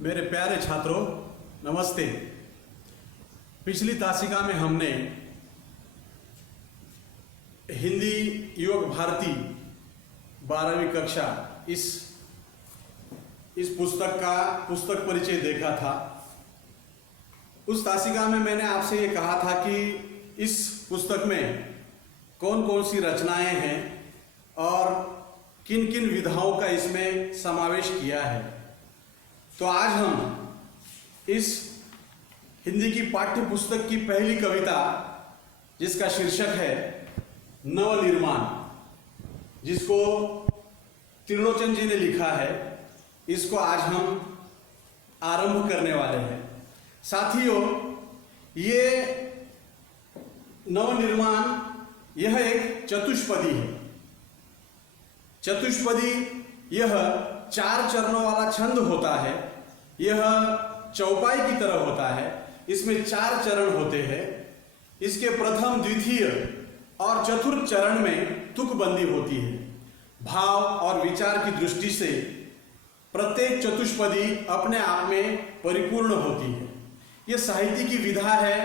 मेरे प्यारे छात्रों, नमस्ते। पिछली तासिका में हमने हिंदी योग भारती 12वीं कक्षा इस पुस्तक परिचय देखा था। उस तासिका में मैंने आपसे ये कहा था कि इस पुस्तक में कौन कौन सी रचनाएं हैं और किन किन विधाओं का इसमें समावेश किया है। तो आज हम इस हिंदी की पाठ्य पुस्तक की पहली कविता, जिसका शीर्षक है नवनिर्माण, जिसको त्रिलोचन जी ने लिखा है, इसको आज हम आरंभ करने वाले हैं। साथियों, ये नवनिर्माण यह एक चतुष्पदी है। चतुष्पदी यह 4 चरणों वाला छंद होता है। यह चौपाई की तरह होता है। इसमें 4 चरण होते हैं। इसके प्रथम, द्वितीय और चतुर्थ चरण में तुकबंदी होती है। भाव और विचार की दृष्टि से प्रत्येक चतुष्पदी अपने आप में परिपूर्ण होती है। यह साहित्य की विधा है।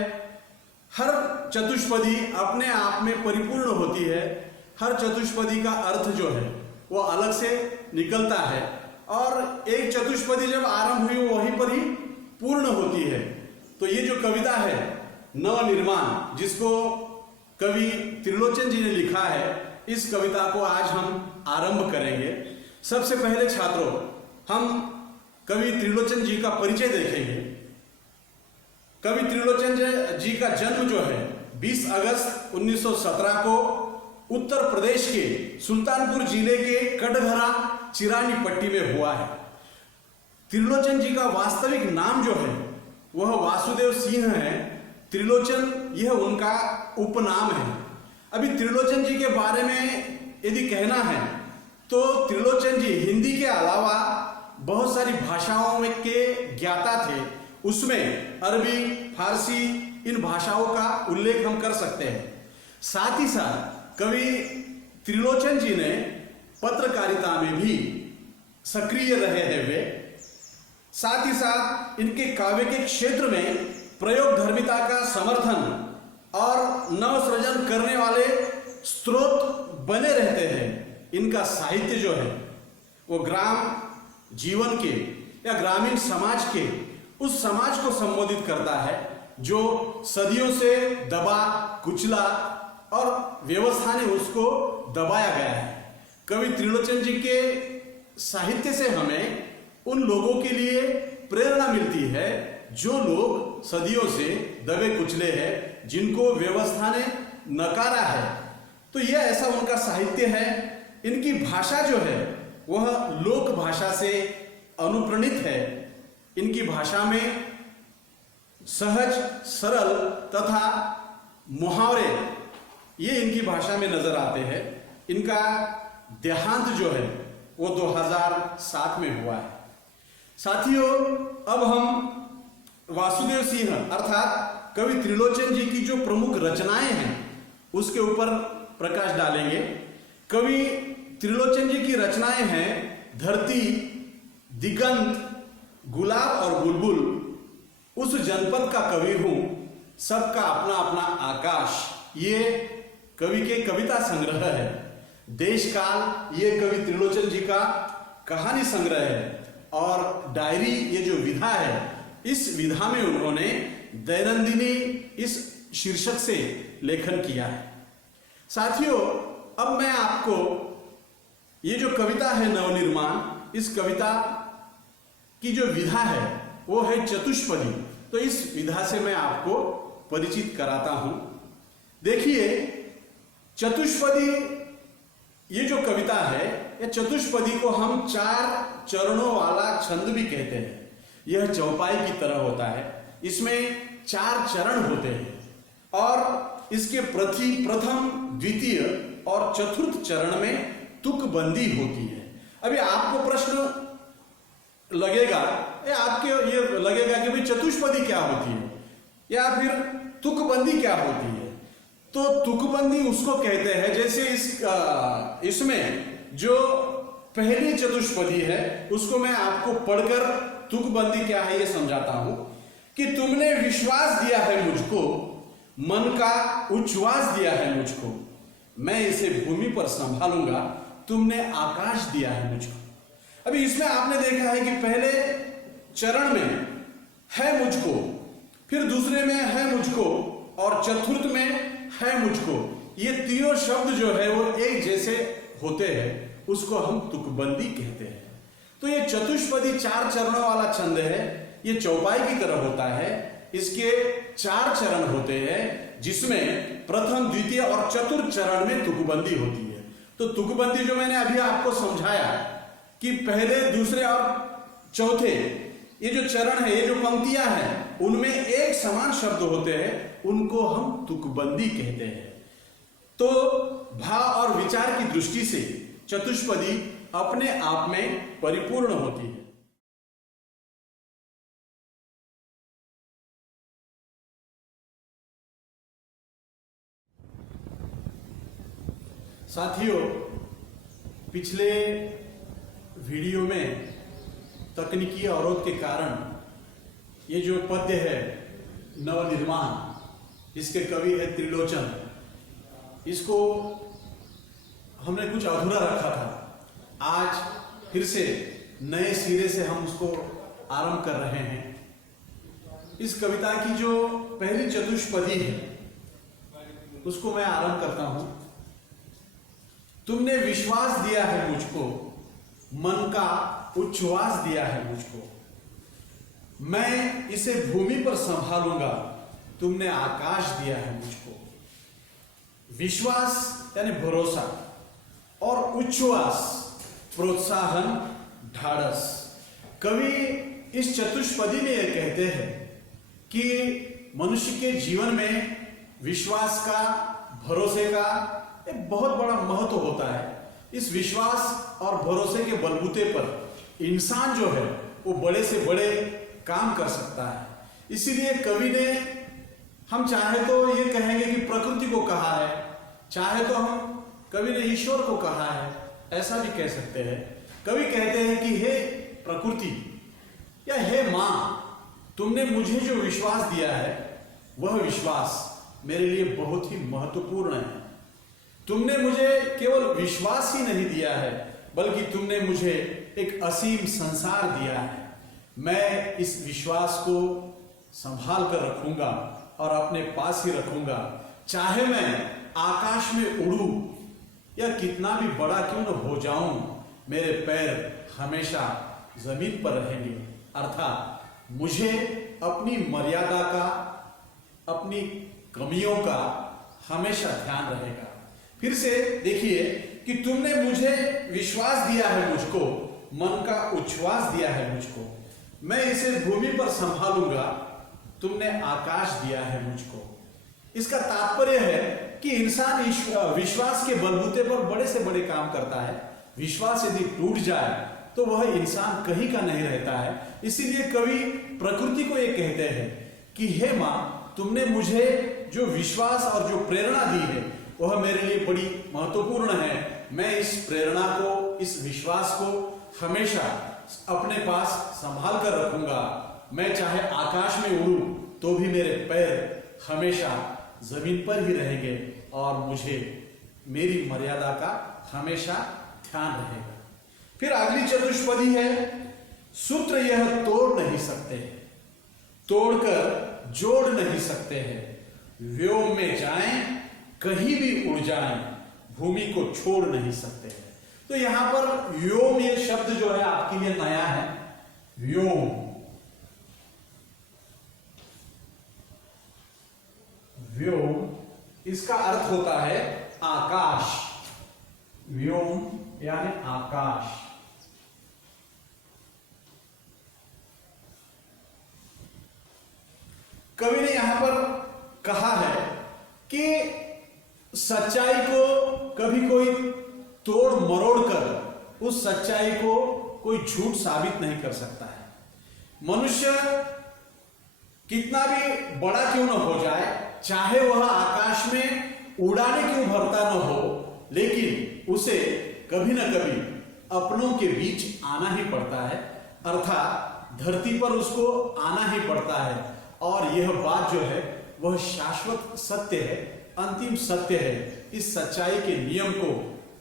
हर चतुष्पदी अपने आप में परिपूर्ण होती है। हर चतुष्पदी का अर्थ जो है वो अलग से निकलता है और एक चतुष्पदी जब आरंभ हुई वहीं पर ही पूर्ण होती है। तो ये जो कविता है नवनिर्माण, जिसको कवि त्रिलोचन जी ने लिखा है, इस कविता को आज हम आरंभ करेंगे। सबसे पहले छात्रों, हम कवि त्रिलोचन जी का परिचय देखेंगे। कवि त्रिलोचन जी का जन्म जो है 20 अगस्त 1917 को उत्तर प्रदेश के सुल्तानपुर जिले के कटघरा चिरानी पट्टी में हुआ है। त्रिलोचन जी का वास्तविक नाम जो है वह वासुदेव सिंह है। त्रिलोचन यह उनका उपनाम है। अभी त्रिलोचन जी के बारे में यदि कहना है तो त्रिलोचन जी हिंदी के अलावा बहुत सारी भाषाओं में के ज्ञाता थे। उसमें अरबी, फारसी, इन भाषाओं का उल्लेख हम कर सकते हैं। साथ ही साथ कवि त्रिलोचन जी ने पत्रकारिता में भी सक्रिय रहे हैं वे। साथ ही साथ इनके काव्य के क्षेत्र में प्रयोग धर्मिता का समर्थन और नवसृजन करने वाले स्रोत बने रहते हैं। इनका साहित्य जो है वो ग्राम जीवन के या ग्रामीण समाज के उस समाज को संबोधित करता है जो सदियों से दबा कुचला और व्यवस्था ने उसको दबाया गया है। कवि त्रिलोचन जी के साहित्य से हमें उन लोगों के लिए प्रेरणा मिलती है जो लोग सदियों से दबे कुचले हैं, जिनको व्यवस्था ने नकारा है। तो यह ऐसा उनका साहित्य है। इनकी भाषा जो है वह लोक भाषा से अनुप्रणीत है। इनकी भाषा में सहज, सरल तथा मुहावरे ये इनकी भाषा में नजर आते हैं। इनका देहांत जो है वो 2007 में हुआ है। साथियों, अब हम वासुदेव सिंह अर्थात कवि त्रिलोचन जी की जो प्रमुख रचनाएं हैं उसके ऊपर प्रकाश डालेंगे। कवि त्रिलोचन जी की रचनाएं हैं धरती, दिगंत, गुलाब और बुलबुल, उस जनपद का कवि हूं, सबका अपना अपना आकाश, ये कवि के कविता संग्रह है। देश काल, ये कवि त्रिलोचन जी का कहानी संग्रह है। और डायरी, ये जो विधा है, इस विधा में उन्होंने दैनंदिनी इस शीर्षक से लेखन किया है। साथियों, अब मैं आपको ये जो कविता है नवनिर्माण, इस कविता की जो विधा है वो है चतुष्पदी। तो इस विधा से मैं आपको परिचित कराता हूं। देखिए, चतुष्पदी ये जो कविता है, यह चतुष्पदी को हम 4 चरणों वाला छंद भी कहते हैं। यह चौपाई की तरह होता है। इसमें 4 चरण होते हैं और इसके प्रथम, द्वितीय और चतुर्थ चरण में तुकबंदी होती है। अभी आपको प्रश्न लगेगा, ये लगेगा कि भाई चतुष्पदी क्या होती है या फिर तुकबंदी क्या होती है। तो तुकबंदी उसको कहते हैं जैसे इसमें जो पहली चतुष्पदी है उसको मैं आपको पढ़कर तुकबंदी क्या है ये समझाता हूं कि तुमने विश्वास दिया है मुझको, मन का उच्छ्वास दिया है मुझको, मैं इसे भूमि पर संभालूंगा, तुमने आकाश दिया है मुझको। अभी इसमें आपने देखा है कि पहले चरण में है मुझको, फिर दूसरे में है मुझको और चतुर्थ में है मुझको। ये तीनों शब्द जो है वो एक जैसे होते हैं, उसको हम तुकबंदी कहते हैं। तो ये चतुष्पदी 4 चरणों वाला छंद है, ये चौपाई की तरह होता है। इसके 4 चरण होते हैं, जिसमें प्रथम, द्वितीय और चतुर्थ चरण में तुकबंदी होती है। तो तुकबंदी जो मैंने अभी आपको समझाया कि पहले, दूसरे और चौथे ये जो चरण है, ये जो पंक्तियां हैं, उनमें एक समान शब्द होते हैं, उनको हम तुकबंदी कहते हैं। तो भाव और विचार की दृष्टि से चतुष्पदी अपने आप में परिपूर्ण होती है। साथियों, पिछले वीडियो में तकनीकी अवरोध के कारण ये जो पद्य है नवनिर्माण, इसके कवि है त्रिलोचन, इसको हमने कुछ अधूरा रखा था। आज फिर से नए सिरे से हम उसको आरंभ कर रहे हैं। इस कविता की जो पहली चतुष्पदी है उसको मैं आरंभ करता हूं। तुमने विश्वास दिया है मुझको, मन का उच्छ्वास दिया है मुझको, मैं इसे भूमि पर संभालूंगा, तुमने आकाश दिया है मुझको। विश्वास यानी भरोसा और उच्छ्वास प्रोत्साहन, ढाढ़स। कवि इस चतुष्पदी में यह कहते हैं कि मनुष्य के जीवन में विश्वास का, भरोसे का एक बहुत बड़ा महत्व होता है। इस विश्वास और भरोसे के बलबूते पर इंसान जो है वो बड़े से बड़े काम कर सकता है। इसीलिए कवि ने, हम चाहे तो ये कहेंगे कि प्रकृति को कहा है, चाहे तो हम कवि ने ईश्वर को कहा है, ऐसा भी कह सकते हैं। कवि कहते हैं कि हे प्रकृति या हे मां, तुमने मुझे जो विश्वास दिया है वह विश्वास मेरे लिए बहुत ही महत्वपूर्ण है। तुमने मुझे केवल विश्वास ही नहीं दिया है, बल्कि तुमने मुझे एक असीम संसार दिया है। मैं इस विश्वास को संभाल कर रखूंगा और अपने पास ही रखूंगा। चाहे मैं आकाश में उड़ूं या कितना भी बड़ा क्यों न हो जाऊं, मेरे पैर हमेशा जमीन पर रहेंगे। अर्थात मुझे अपनी मर्यादा का, अपनी कमियों का हमेशा ध्यान रहेगा। फिर से देखिए कि तुमने मुझे विश्वास दिया है मुझको, मन का उच्छ्वास दिया है मुझको, मैं इसे भूमि पर संभालूंगा, तुमने आकाश दिया है मुझको। इसका तात्पर्य है कि इंसान विश्वास के बलबूते पर बड़े से बड़े काम करता है। विश्वास यदि टूट जाए तो वह इंसान कहीं का नहीं रहता है। इसीलिए कवि प्रकृति को यह कहते हैं कि हे मां, तुमने मुझे जो विश्वास और जो प्रेरणा दी है वह मेरे लिए बड़ी महत्वपूर्ण है। मैं इस प्रेरणा को, इस विश्वास को हमेशा अपने पास संभाल कर रखूंगा। मैं चाहे आकाश में उड़ूं तो भी मेरे पैर हमेशा जमीन पर ही रहेंगे और मुझे मेरी मर्यादा का हमेशा ध्यान रहेगा। फिर अगली चतुष्पदी है, सूत्र यह तोड़ नहीं सकते, तोड़कर जोड़ नहीं सकते हैं। व्योम में जाएं, कहीं भी उड़ जाएं, भूमि को छोड़ नहीं सकते हैं। तो यहां पर व्योम, ये शब्द जो है आपके लिए नया है। व्योम, व्योम इसका अर्थ होता है आकाश। व्योम यानी आकाश। कवि ने यहां पर कहा है कि सच्चाई को कभी कोई तोड़ मरोड़ कर उस सच्चाई को कोई झूठ साबित नहीं कर सकता है। मनुष्य कितना भी बड़ा क्यों न हो जाए, चाहे वह आकाश में उड़ाने क्यों भरता न हो, लेकिन उसे कभी न कभी अपनों के बीच आना ही पड़ता है। अर्थात धरती पर उसको आना ही पड़ता है। और यह बात जो है वह शाश्वत सत्य है, अंतिम सत्य है। इस सच्चाई के नियम को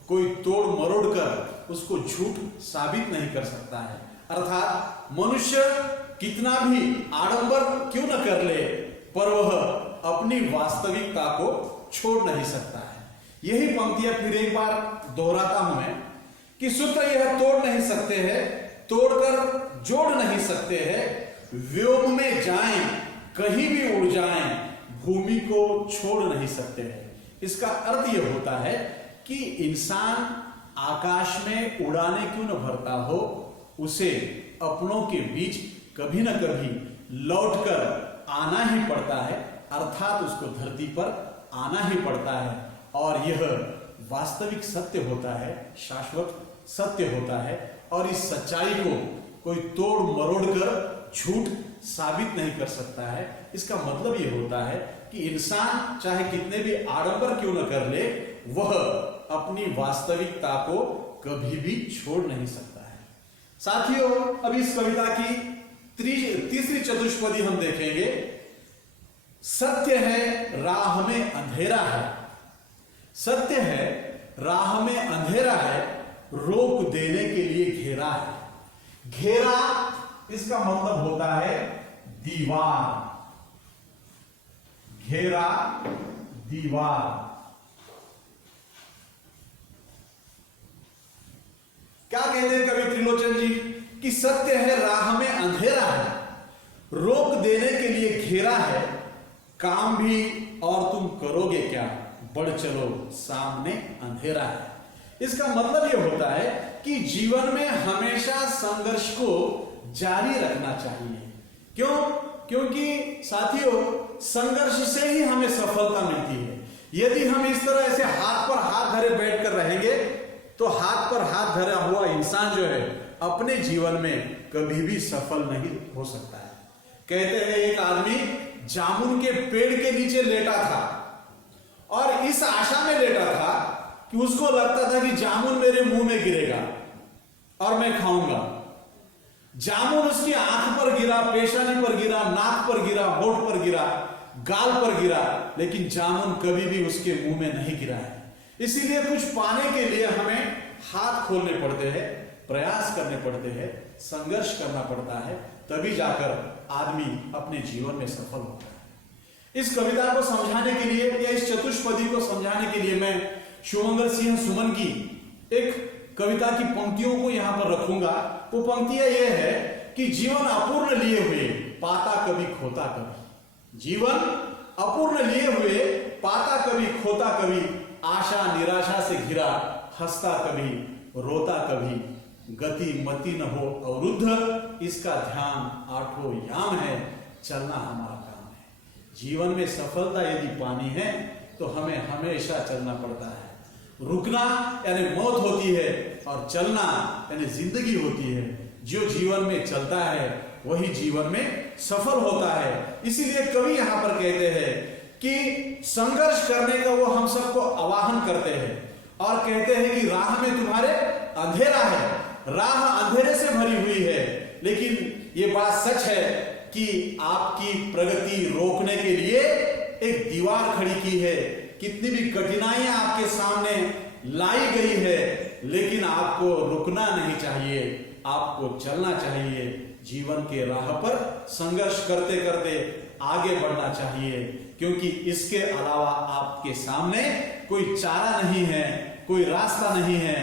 कोई तोड़ मरोड़ कर उसको झूठ साबित नहीं कर सकता है। अर्थात मनुष्य कितना भी आडंबर क्यों न कर ले, पर वह अपनी वास्तविकता को छोड़ नहीं सकता है। यही पंक्तियां फिर एक बार दोहराता हूं मैं कि सूत्र यह तोड़ नहीं सकते हैं, तोड़कर जोड़ नहीं सकते हैं, व्योम में जाएं, कहीं भी उड़ जाएं, भूमि को छोड़ नहीं सकते हैं। इसका अर्थ यह होता है कि इंसान आकाश में उड़ाने क्यों न भरता हो, उसे अपनों के बीच कभी न कभी लौटकर आना ही पड़ता है, अर्थात उसको धरती पर आना ही पड़ता है। और यह वास्तविक सत्य होता है, शाश्वत सत्य होता है। और इस सच्चाई को कोई तोड़ मरोड़ कर झूठ साबित नहीं कर सकता है। इसका मतलब यह होता है कि इंसान चाहे कितने भी आडंबर क्यों न कर ले, वह अपनी वास्तविकता को कभी भी छोड़ नहीं सकता है। साथियों, अब इस कविता की तीसरी चतुष्पदी हम देखेंगे। सत्य है राह में अंधेरा है, सत्य है राह में अंधेरा है, रोक देने के लिए घेरा है। घेरा इसका मतलब होता है दीवार, घेरा दीवार। क्या कहते हैं कवि त्रिलोचन जी कि सत्य है राह में अंधेरा है, रोक देने के लिए घेरा है, काम भी और तुम करोगे क्या, बढ़ चलो सामने अंधेरा है। इसका मतलब यह होता है कि जीवन में हमेशा संघर्ष को जारी रखना चाहिए। क्यों? क्योंकि साथियों, संघर्ष से ही हमें सफलता मिलती है। यदि हम इस तरह से हाथ पर हाथ धरे बैठकर रहेंगे तो हाथ पर हाथ धरा हुआ इंसान जो है अपने जीवन में कभी भी सफल नहीं हो सकता है। कहते हैं एक आदमी जामुन के पेड़ के नीचे लेटा था और इस आशा में लेटा था कि उसको लगता था कि जामुन मेरे मुंह में गिरेगा और मैं खाऊंगा। जामुन उसकी आंख पर गिरा, पेशानी पर गिरा, नाक पर गिरा, होठ पर गिरा, गाल पर गिरा, लेकिन जामुन कभी भी उसके मुंह में नहीं गिरा है। इसीलिए कुछ पाने के लिए हमें हाथ खोलने पड़ते हैं, प्रयास करने पड़ते हैं, संघर्ष करना पड़ता है, तभी जाकर आदमी अपने जीवन में सफल होता है। इस कविता को समझाने के लिए या इस चतुष्पदी को समझाने के लिए मैं शिवमंगल सिंह सुमन की एक कविता की पंक्तियों को यहां पर रखूंगा। वो पंक्तियां यह है कि जीवन अपूर्ण लिए हुए पाता कभी खोता कभी, जीवन अपूर्ण लिए हुए पाता कभी खोता कभी, आशा निराशा से घिरा हंसता कभी रोता कभी, गति मति न हो अवरुद्ध, इसका ध्यान आठों याम है, चलना हमारा काम है। जीवन में सफलता यदि पानी है तो हमें हमेशा चलना पड़ता है। रुकना यानी मौत होती है और चलना यानी जिंदगी होती है। जो जीवन में चलता है वही जीवन में सफल होता है। इसीलिए कवि यहां पर कहते हैं कि संघर्ष करने का वो हम सबको आह्वान करते हैं और कहते हैं कि राह में तुम्हारे अंधेरा है, राह अंधेरे से भरी हुई है, लेकिन ये बात सच है कि आपकी प्रगति रोकने के लिए एक दीवार खड़ी की है। कितनी भी कठिनाइयां आपके सामने लाई गई है, लेकिन आपको रुकना नहीं चाहिए, आपको चलना चाहिए। जीवन के राह पर संघर्ष करते करते आगे बढ़ना चाहिए, क्योंकि इसके अलावा आपके सामने कोई चारा नहीं है, कोई रास्ता नहीं है।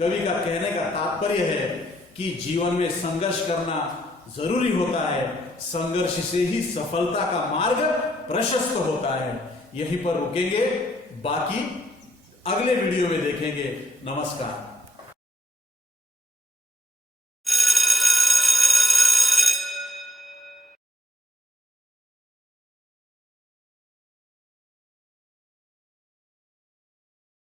कवि का कहने का तात्पर्य है कि जीवन में संघर्ष करना जरूरी होता है, संघर्ष से ही सफलता का मार्ग प्रशस्त होता है। यहीं पर रुकेंगे, बाकी अगले वीडियो में देखेंगे। नमस्कार।